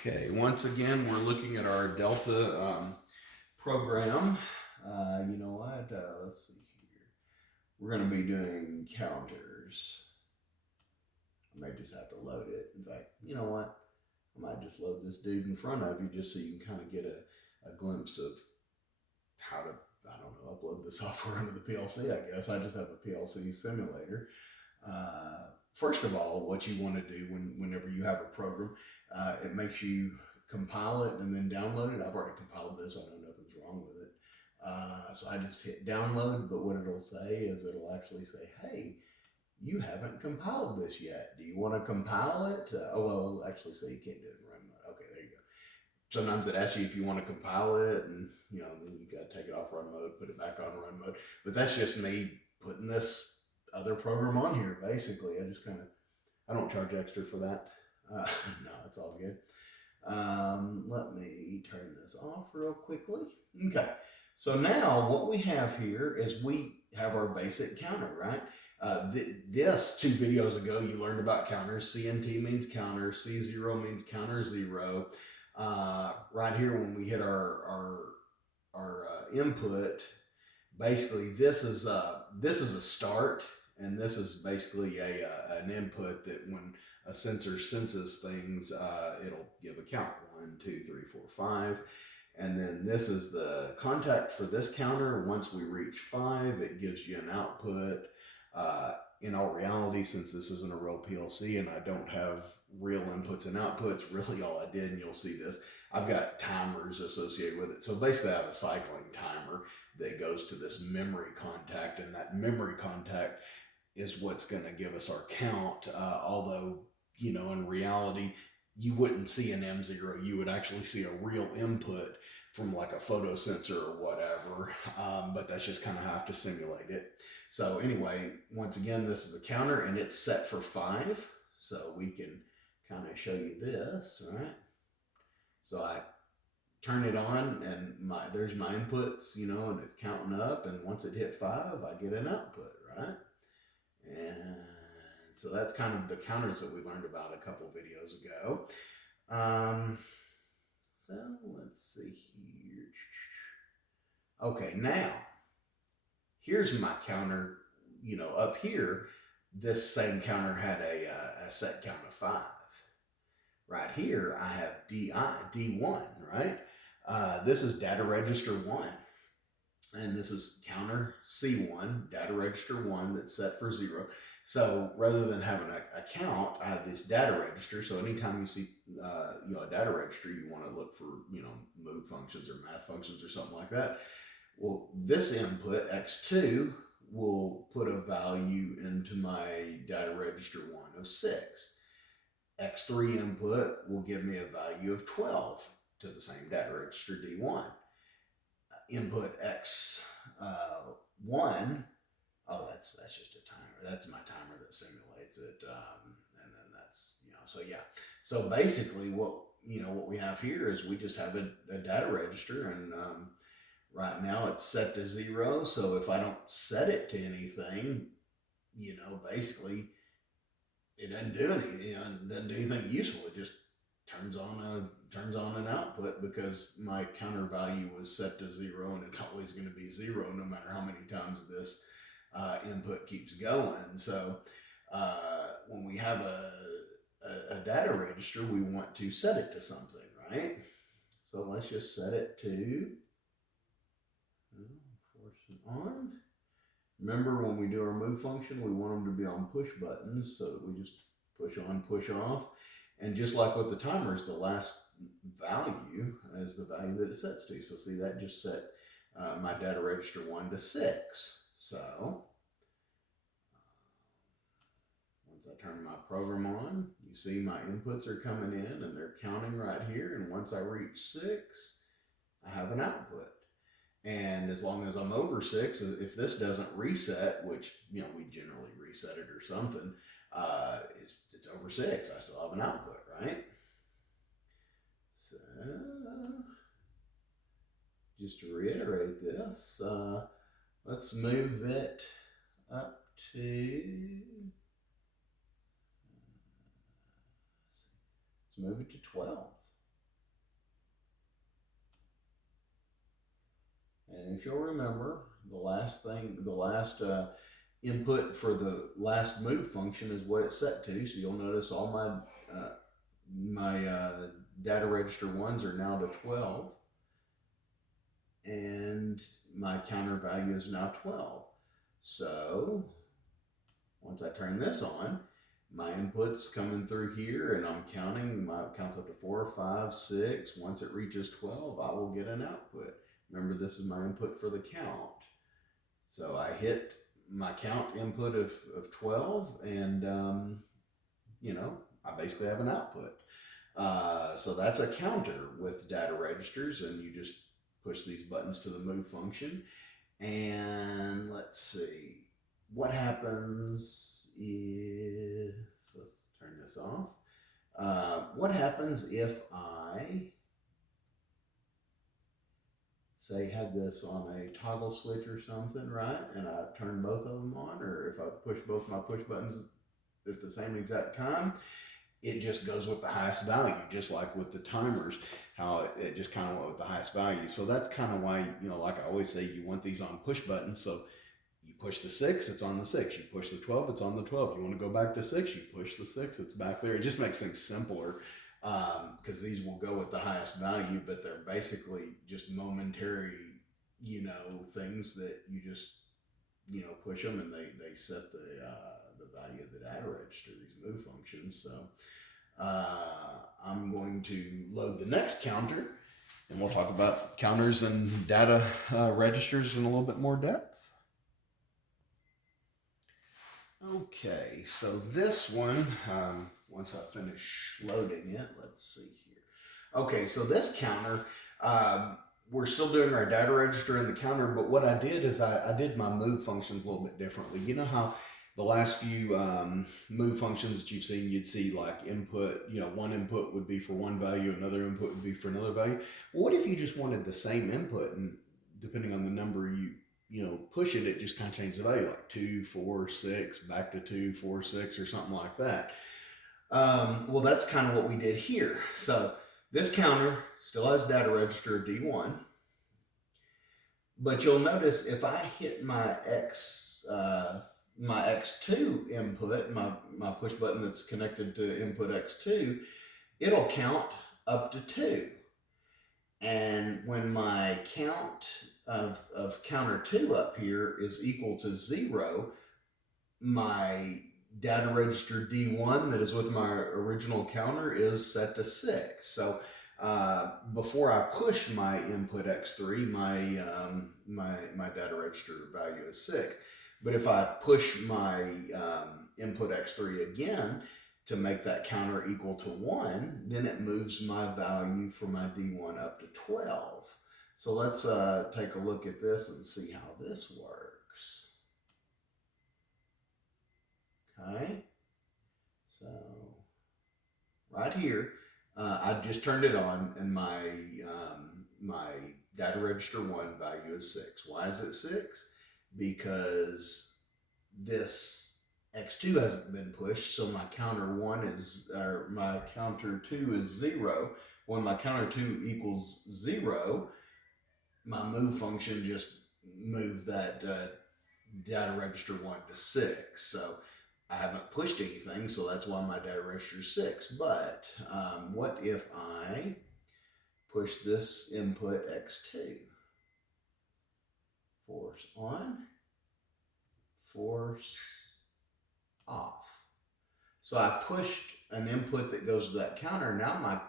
Okay, once again, we're looking at our Delta program. You know what? Let's see here. We're going to be doing counters. I may just have to load it. In fact, you know what? I might just load this dude in front of you just so you can kind of get a glimpse of how to, I don't know, upload the software into the PLC, I guess. I just have a PLC simulator. First of all, what you want to do whenever you have a program, it makes you compile it and then download it. I've already compiled this. I know nothing's wrong with it. So I just hit download, but what it'll say is it'll actually say, hey, you haven't compiled this yet. Do you want to compile it? It'll actually say you can't do it in run mode. Okay, there you go. Sometimes it asks you if you want to compile it, and then you got to take it off run mode, put it back on run mode. But that's just me putting this other program on here. Basically, I don't charge extra for that. No, it's all good. Let me turn this off real quickly. Okay, so now what we have here is we have our basic counter, right? This 2 videos ago, you learned about counters. CNT means counter, C0 means counter 0. Right here, when we hit our input, basically this is a start, and this is basically an input that when a sensor senses things, it'll give a count 1, 2, 3, 4, 5. And then this is the contact for this counter. Once we reach 5, it gives you an output. In all reality, since this isn't a real PLC and I don't have real inputs and outputs, really all I did, and you'll see this, I've got timers associated with it. So basically I have a cycling timer that goes to this memory contact, and that memory contact is what's going to give us our count. Although, in reality, you wouldn't see an M0. You would actually see a real input from like a photo sensor or whatever. But that's just kind of have to simulate it. So anyway, once again, this is a counter and it's set for 5. So we can kind of show you this, right? So I turn it on and there's my inputs, and it's counting up. And once it hit 5, I get an output, right? And so that's kind of the counters that we learned about a couple videos ago. So let's see here. Okay, now here's my counter. Up here, this same counter had a set count of 5. Right here, I have D1, right? This is data register 1. And this is counter C1, data register 1 that's set for 0. So rather than having a count, I have this data register. So anytime you see a data register, you want to look for move functions or math functions or something like that. Well, this input X2 will put a value into my data register 1 of 6. X3 input will give me a value of 12 to the same data register D1. Input X1, that's just a timer. That's my timer that simulates it, and then that's so yeah. So basically, what we have here is we just have a data register, and right now it's set to 0. So if I don't set it to anything, basically it doesn't do anything. It doesn't do anything useful. It just turns on an output because my counter value was set to 0, and it's always going to be 0 no matter how many times this input keeps going. So when we have a data register, we want to set it to something, right? So let's just set it to force it on. Remember, when we do our move function, we want them to be on push buttons, so that we just push on, push off. And just like with the timers, the last value is the value that it sets to. So see, that just set my data register 1 to 6. So once I turn my program on, you see my inputs are coming in and they're counting right here. And once I reach 6, I have an output. And as long as I'm over 6, if this doesn't reset, which we generally reset it or something, it's over 6. I still have an output, right? So just to reiterate this, let's move it up to. Let's move it to 12. And if you'll remember, the last input for the last move function is what it's set to. So you'll notice all my data register ones are now to 12, and my counter value is now 12. So once I turn this on, my input's coming through here, and I'm counting. My counts up to 4, 5, 6. Once it reaches 12, I will get an output. Remember, this is my input for the count. So I hit my count input of 12, and I basically have an output. So that's a counter with data registers, and you just push these buttons to the move function. And let's see, what happens if, let's turn this off. What happens if I, say, had this on a toggle switch or something, right? And I turn both of them on, or if I push both my push buttons at the same exact time, it just goes with the highest value, just like with the timers, how it just kind of went with the highest value. So that's kind of why, like I always say, you want these on push buttons. So you push the 6, it's on the 6. You push the 12, it's on the 12. You want to go back to 6, you push the 6, it's back there. It just makes things simpler, because these will go with the highest value, but they're basically just momentary, things that you just, push them, and they set the value of the data register, these move functions. So I'm going to load the next counter, and we'll talk about counters and data registers in a little bit more depth. Okay, so this one, once I finish loading it, let's see here. Okay, so this counter, we're still doing our data register and the counter, but what I did is I did my move functions a little bit differently. You know how the last few move functions that you've seen, you'd see like input, one input would be for one value, another input would be for another value. Well, what if you just wanted the same input, and depending on the number you push it, it just kind of changes the value, like 2, 4, 6, back to 2, 4, 6, or something like that. Well, that's kind of what we did here. So this counter still has data register D1, but you'll notice if I hit my X2 input, my push button that's connected to input X2, it'll count up to 2. And when my count of counter 2 up here is equal to 0, my data register D1 that is with my original counter is set to 6. So before I push my input X3, my data register value is 6. But if I push my input X3 again to make that counter equal to 1, then it moves my value for my D1 up to 12. So let's take a look at this and see how this works. Okay, so right here, I just turned it on, and my data register 1 value is 6. Why is it 6? Because this X2 hasn't been pushed, so my counter 2 is 0. When my counter 2 equals 0, my move function just moved that data register 1 to 6. So I haven't pushed anything, so that's why my data register is 6. But what if I push this input X2? Force on, force off. So I pushed an input that goes to that counter. Now my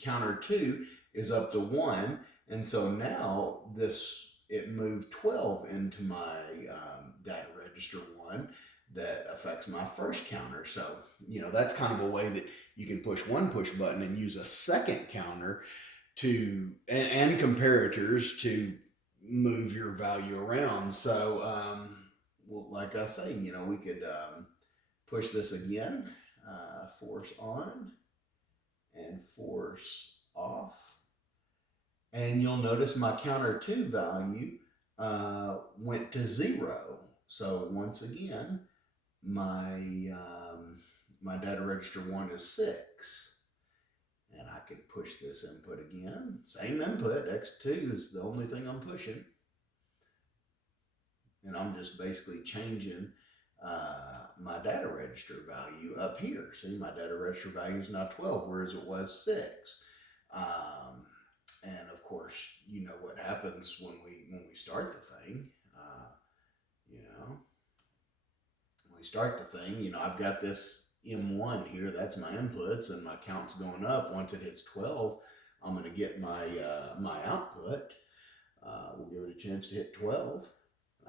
counter 2 is up to 1, and so now it moved 12 into my data register 1 that affects my first counter. So that's kind of a way that you can push one push button and use a second counter to and comparators to move your value around. So well, like I say, we could push this again, force on and force off, and you'll notice my counter 2 value went to 0. So once again, my data register 1 is 6, and I could push this input again. Same input, X2 is the only thing I'm pushing. and I'm just basically changing my data register value up here. See, my data register value is now 12, whereas it was 6. And of course, you know what happens when we start the thing. You know, when we start the thing, you know, I've got this M1 here. That's my inputs, and my count's going up. Once it hits 12, I'm going to get my my output. We'll give it a chance to hit 12.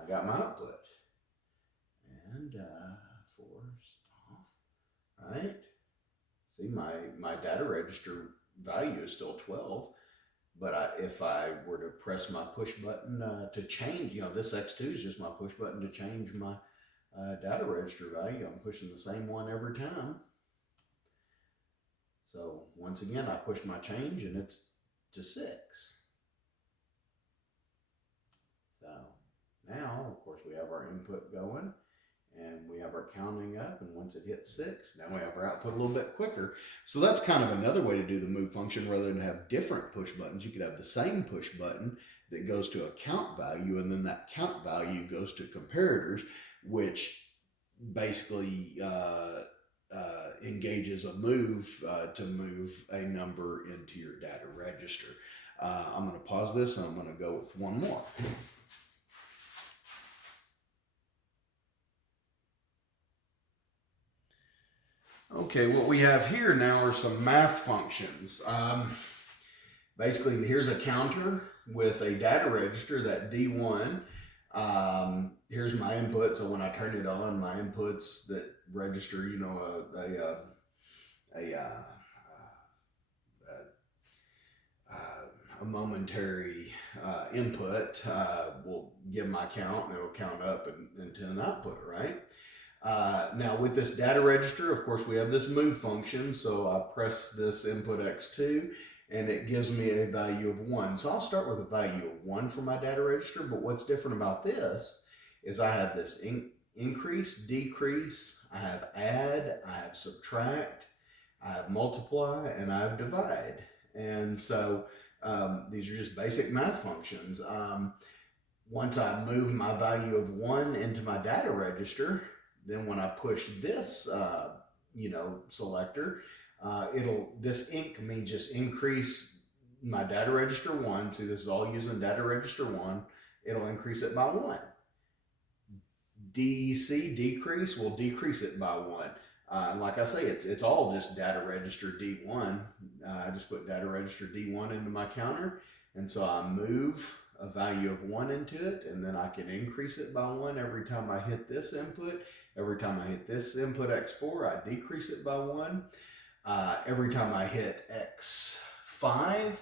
I got my output, and 4's off. Right? See, my data register value is still 12. But if I were to press my push button to change, you know, this X2 is just my push button to change my data register value. I'm pushing the same one every time. So once again, I push my change and it's to 6. So now, of course, we have our input going. And we have our counting up, and once it hits 6, now we have our output a little bit quicker. So that's kind of another way to do the move function. Rather than have different push buttons, you could have the same push button that goes to a count value, and then that count value goes to comparators, which basically engages a move to move a number into your data register. I'm going to pause this, and I'm going to go with one more. Okay, what we have here now are some math functions. Basically, here's a counter with a data register, that D1. Here's my input, so when I turn it on, my inputs that register, you know, a momentary input will give my count, and it'll count up into an output, right? Now with this data register, of course, we have this move function. So I press this input X2 and it gives me a value of 1. So I'll start with a value of 1 for my data register. But what's different about this is I have this increase, decrease, I have add, I have subtract, I have multiply, and I have divide. And so these are just basic math functions. Once I move my value of 1 into my data register, then when I push this, selector, this inc means just increase my data register 1. See, this is all using data register 1. It'll increase it by 1. DEC, decrease, will decrease it by 1. And like I say, it's all just data register D1. I just put data register D1 into my counter, and so I move a value of 1 into it, and then I can increase it by 1 every time I hit this input. Every time I hit this input X4, I decrease it by 1. Every time I hit X5,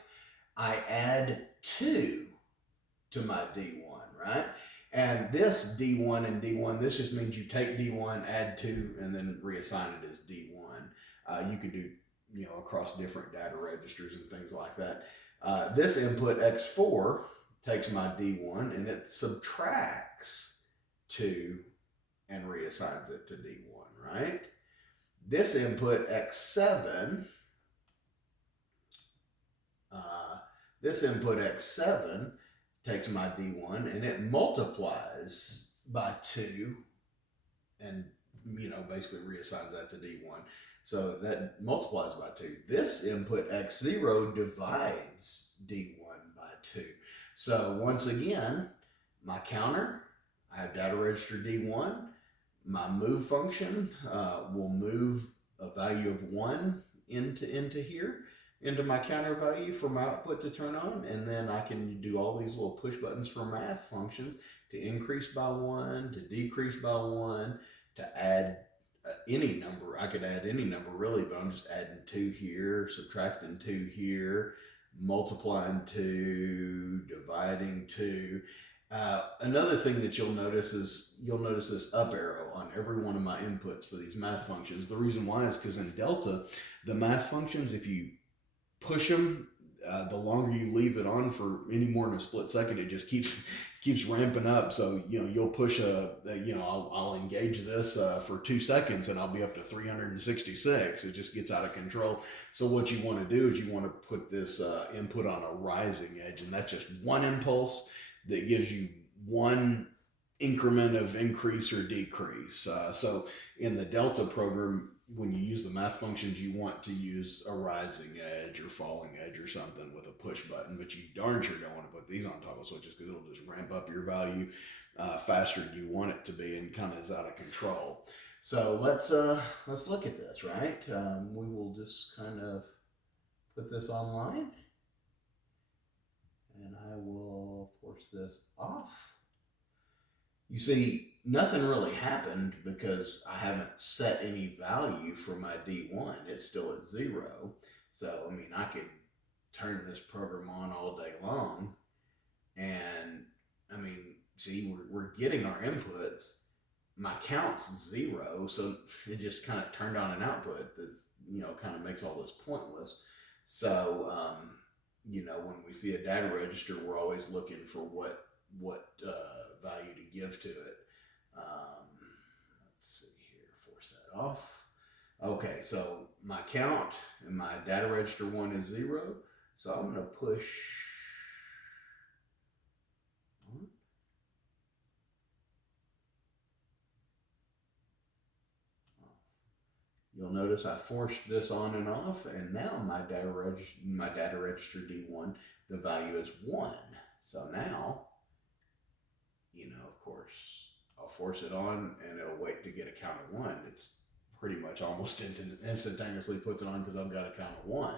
I add 2 to my D1, right? And this D1 and D1, this just means you take D1, add 2, and then reassign it as D1. You could do, across different data registers and things like that. This input X4 takes my D1 and it subtracts 2 and reassigns it to D1, right? This input X7, takes my D1 and it multiplies by 2 and, basically reassigns that to D1. So that multiplies by 2. This input X0 divides D1 by 2. So once again, my counter, I have data register D1. My move function will move a value of 1 into here, into my counter value for my output to turn on. And then I can do all these little push buttons for math functions to increase by 1, to decrease by 1, to add any number. I could add any number really, but I'm just adding 2 here, subtracting 2 here, multiplying 2, dividing 2. Another thing that you'll notice is this up arrow on every one of my inputs for these math functions. The reason why is because in Delta, the math functions, if you push them, the longer you leave it on for any more than a split second, it just keeps ramping up. So, you'll push I'll engage this for 2 seconds and I'll be up to 366. It just gets out of control. So what you want to do is you want to put this input on a rising edge, and that's just one impulse that gives you one increment of increase or decrease. So in the delta program, when you use the math functions, you want to use a rising edge or falling edge or something with a push button, but you darn sure don't want to put these on toggle switches because it'll just ramp up your value faster than you want it to be and kind of is out of control. So let's look at this, right? We will just kind of put this online, and I will force this off. You see, nothing really happened because I haven't set any value for my D1. It's still at 0. So, I mean, I could turn this program on all day long. And, I mean, see, we're getting our inputs. My count's 0, so it just kind of turned on an output that's, kind of makes all this pointless. So, when we see a data register, we're always looking for what value to give to it. Let's see here, force that off. Okay, so my count and my data register 1 is 0. So I'm going to push on. You'll notice I forced this on and off, and now my data register D1, the value is 1. So now, of course, I'll force it on and it'll wait to get a count of 1. It's pretty much almost instantaneously puts it on because I've got a count of 1.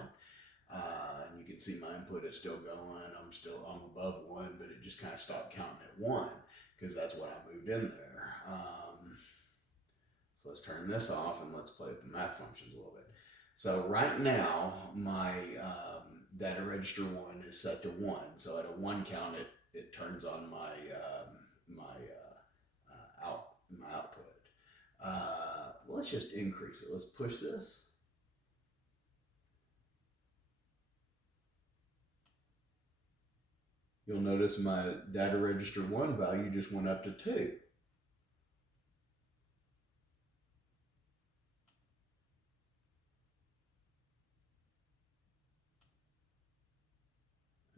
And you can see my input is still going. I'm above 1, but it just kind of stopped counting at 1 because that's what I moved in there. So let's turn this off and let's play with the math functions a little bit. So right now, my data register 1 is set to 1. So at a 1 count, it turns on my output. Well, let's just increase it. Let's push this. You'll notice my data register 1 value just went up to 2.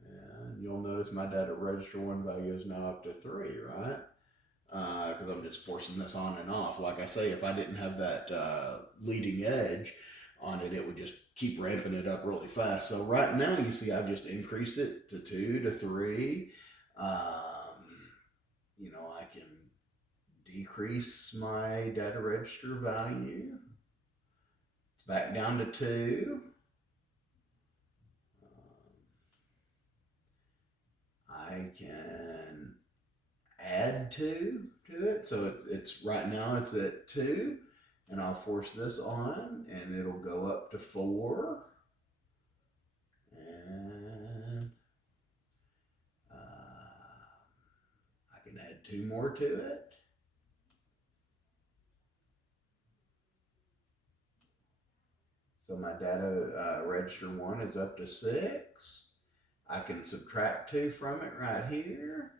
And you'll notice my data register 1 value is now up to 3, right? Because I'm just forcing this on and off. Like I say, if I didn't have that leading edge on it, it would just keep ramping it up really fast. So right now, you see, I've just increased it to 2 to 3. I can decrease my data register value. It's back down to 2. I can add 2 to it. So it's right now it's at 2, and I'll force this on and it'll go up to 4. And I can add 2 more to it. So my data register 1 is up to 6. I can subtract 2 from it right here.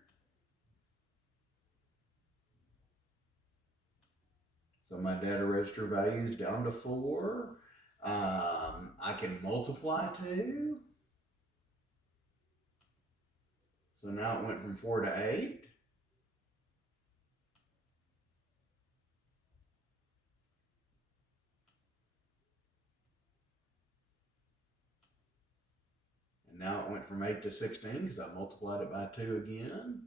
So my data register value is down to 4. I can multiply 2. So now it went from 4 to 8. And now it went from 8 to 16 because I multiplied it by 2 again.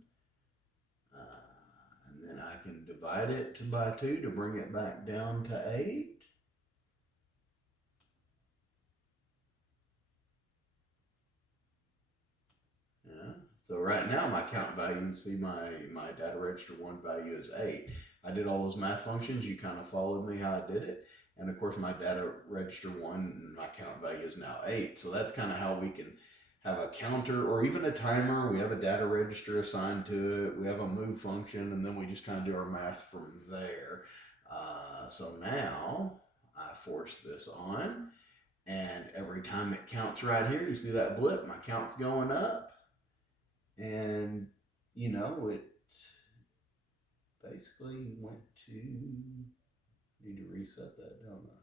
And then I can divide it by 2 to bring it back down to 8. Yeah. So right now my count value, you see my data register 1 value is 8. I did all those math functions. You kind of followed me how I did it. And of course my data register 1, my count value is now 8. So that's kind of how we can have a counter or even a timer. We have a data register assigned to it. We have a move function, and then we just kind of do our math from there. So now I force this on, and every time it counts right here, you see that blip, my count's going up, and it basically went to, need to reset that, don't I?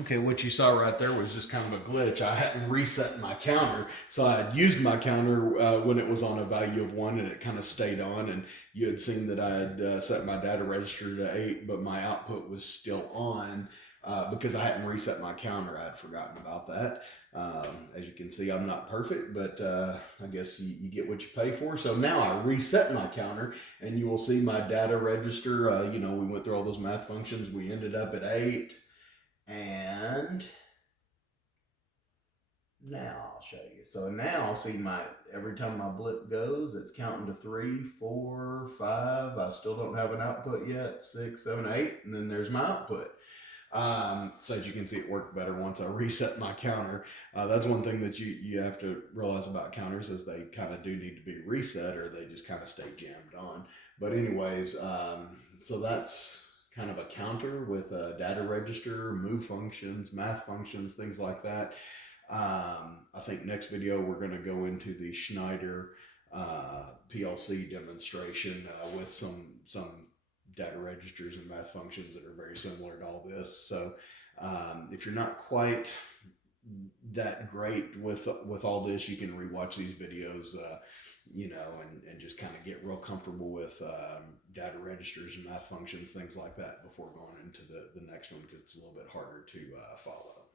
Okay, what you saw right there was just kind of a glitch. I hadn't reset my counter, so I had used my counter when it was on a value of 1, and it kind of stayed on. And you had seen that I had set my data register to 8, but my output was still on because I hadn't reset my counter. I had forgotten about that. As you can see, I'm not perfect, but I guess you get what you pay for. So now I reset my counter, and you will see my data register. We went through all those math functions. We ended up at 8. And now I'll show you. So now I'll see every time my blip goes, it's counting to 3, 4, 5. I still don't have an output yet. 6, 7, 8, and then there's my output. So as you can see, it worked better once I reset my counter. That's one thing that you have to realize about counters is they kind of do need to be reset, or they just kind of stay jammed on. But anyways, so that's kind of a counter with a data register, move functions, math functions, things like that. I think next video we're going to go into the Schneider PLC demonstration with some data registers and math functions that are very similar to all this. So if you're not quite that great with all this, you can rewatch these videos, and just kind of get real comfortable with data registers and math functions, things like that, before going into the next one, because it's a little bit harder to follow.